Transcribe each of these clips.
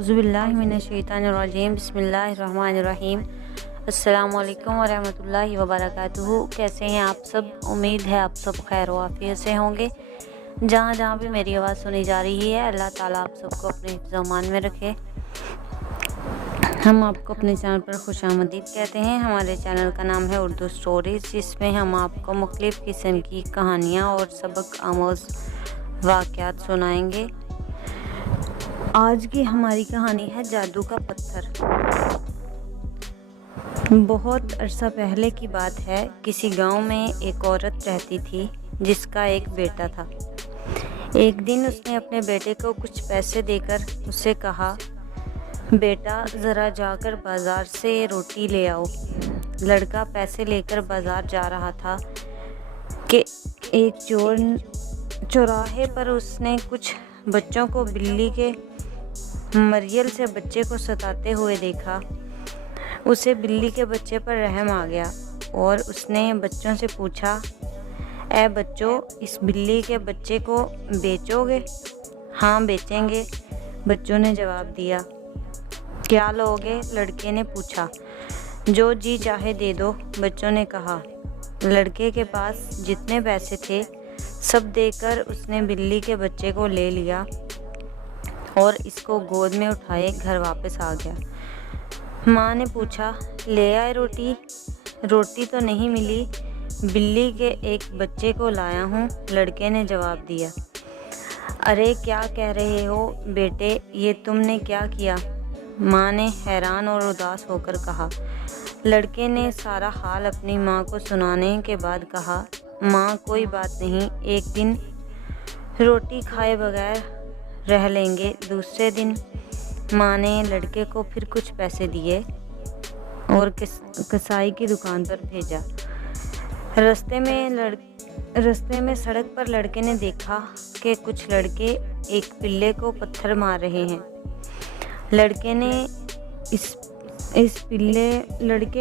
औज़ुबिल्लाहिमिनश्शैतानिर्रजीम बिस्मिल्लाहिर्रहमानिर्रहीम। अस्सलामु अलैकुम वरहमतुल्लाहि वबरकातुहू। कैसे हैं आप सब? उम्मीद है आप सब खैर वाफियत से होंगे। जहाँ जहाँ भी मेरी आवाज़ सुनी जा रही है, अल्लाह ताला आप सबको अपने हिफ्ज़-ओ-अमान में रखे। हम आपको अपने चैनल पर खुशामदीद कहते हैं। हमारे चैनल का नाम है उर्दू स्टोरीज़, जिसमें हम आपको मुख्तलिफ़ किस्म की कहानियाँ और सबक आमोज़ वाक़यात सुनाएंगे। आज की हमारी कहानी है जादू का पत्थर। बहुत अरसा पहले की बात है। किसी गांव में एक औरत रहती थी जिसका एक बेटा था। एक दिन उसने अपने बेटे को कुछ पैसे देकर उससे कहा, बेटा ज़रा जाकर बाज़ार से रोटी ले आओ। लड़का पैसे लेकर बाज़ार जा रहा था कि एक चौराहे पर उसने कुछ बच्चों को बिल्ली के मरियल से बच्चे को सताते हुए देखा। उसे बिल्ली के बच्चे पर रहम आ गया और उसने बच्चों से पूछा, ऐ बच्चों, इस बिल्ली के बच्चे को बेचोगे? हाँ बेचेंगे, बच्चों ने जवाब दिया। क्या लोगे? लड़के ने पूछा। जो जी चाहे दे दो, बच्चों ने कहा। लड़के के पास जितने पैसे थे सब देकर उसने बिल्ली के बच्चे को ले लिया और इसको गोद में उठाए घर वापस आ गया। माँ ने पूछा, ले आए रोटी? रोटी तो नहीं मिली, बिल्ली के एक बच्चे को लाया हूँ, लड़के ने जवाब दिया। अरे क्या कह रहे हो बेटे, ये तुमने क्या किया? माँ ने हैरान और उदास होकर कहा। लड़के ने सारा हाल अपनी माँ को सुनाने के बाद कहा, माँ कोई बात नहीं, एक दिन रोटी खाए बगैर रह लेंगे। दूसरे दिन माँ ने लड़के को फिर कुछ पैसे दिए और कसाई की दुकान पर भेजा। रास्ते में सड़क पर लड़के ने देखा कि कुछ लड़के एक पिल्ले को पत्थर मार रहे हैं। लड़के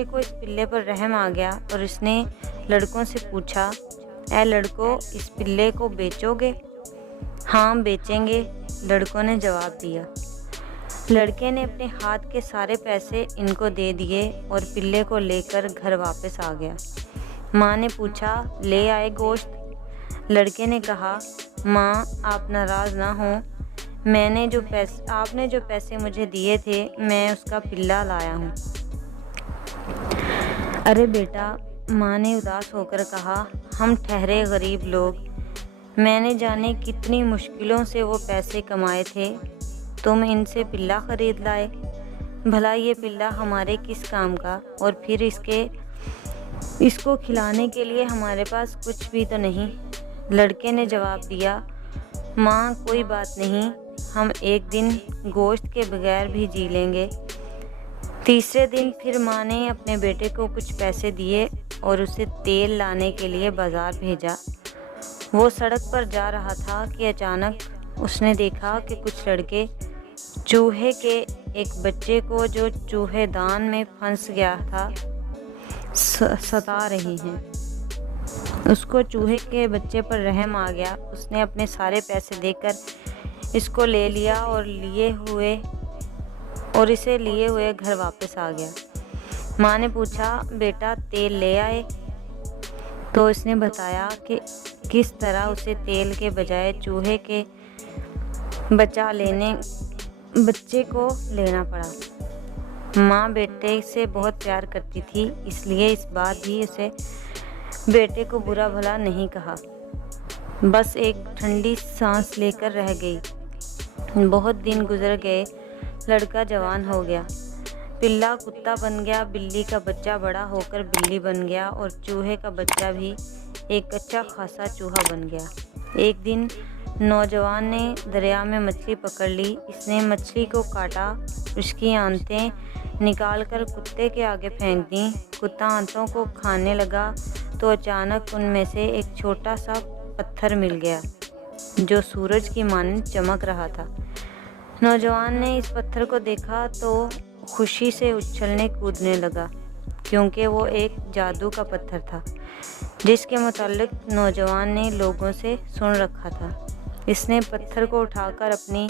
को इस पिल्ले पर रहम आ गया और उसने लड़कों से पूछा, ऐ लड़कों, इस पिल्ले को बेचोगे? हाँ बेचेंगे, लड़कों ने जवाब दिया। लड़के ने अपने हाथ के सारे पैसे इनको दे दिए और पिल्ले को लेकर घर वापस आ गया। माँ ने पूछा, ले आए गोश्त? लड़के ने कहा, माँ आप नाराज़ ना हो, आपने जो पैसे मुझे दिए थे मैं उसका पिल्ला लाया हूँ। अरे बेटा, माँ ने उदास होकर कहा, हम ठहरे गरीब लोग, मैंने जाने कितनी मुश्किलों से वो पैसे कमाए थे, तुम इनसे पिल्ला खरीद लाए। भला ये पिल्ला हमारे किस काम का? और फिर इसको खिलाने के लिए हमारे पास कुछ भी तो नहीं। लड़के ने जवाब दिया, माँ कोई बात नहीं, हम एक दिन गोश्त के बगैर भी जी लेंगे। तीसरे दिन फिर माँ ने अपने बेटे को कुछ पैसे दिए और उसे तेल लाने के लिए बाज़ार भेजा। वो सड़क पर जा रहा था कि अचानक उसने देखा कि कुछ लड़के चूहे के एक बच्चे को, जो चूहेदान में फंस गया था, सता रहे हैं। उसको चूहे के बच्चे पर रहम आ गया। उसने अपने सारे पैसे देकर इसको ले लिया और इसे लिए हुए घर वापस आ गया। माँ ने पूछा, बेटा तेल ले आए? तो इसने बताया कि किस तरह उसे तेल के बजाय चूहे के बच्चे को लेना पड़ा। माँ बेटे से बहुत प्यार करती थी, इसलिए इस बार भी उसे बेटे को बुरा भला नहीं कहा, बस एक ठंडी सांस लेकर रह गई। बहुत दिन गुजर गए, लड़का जवान हो गया, पिल्ला कुत्ता बन गया, बिल्ली का बच्चा बड़ा होकर बिल्ली बन गया और चूहे का बच्चा भी एक अच्छा खासा चूहा बन गया। एक दिन नौजवान ने दरिया में मछली पकड़ ली। इसने मछली को काटा, उसकी आंतें निकालकर कुत्ते के आगे फेंक दी। कुत्ता आंतों को खाने लगा तो अचानक उनमें से एक छोटा सा पत्थर मिल गया जो सूरज की मानंद चमक रहा था। नौजवान ने इस पत्थर को देखा तो खुशी से उछलने कूदने लगा, क्योंकि वो एक जादू का पत्थर था जिसके मुताल्लिक नौजवान ने लोगों से सुन रखा था। इसने पत्थर को उठाकर अपनी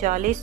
40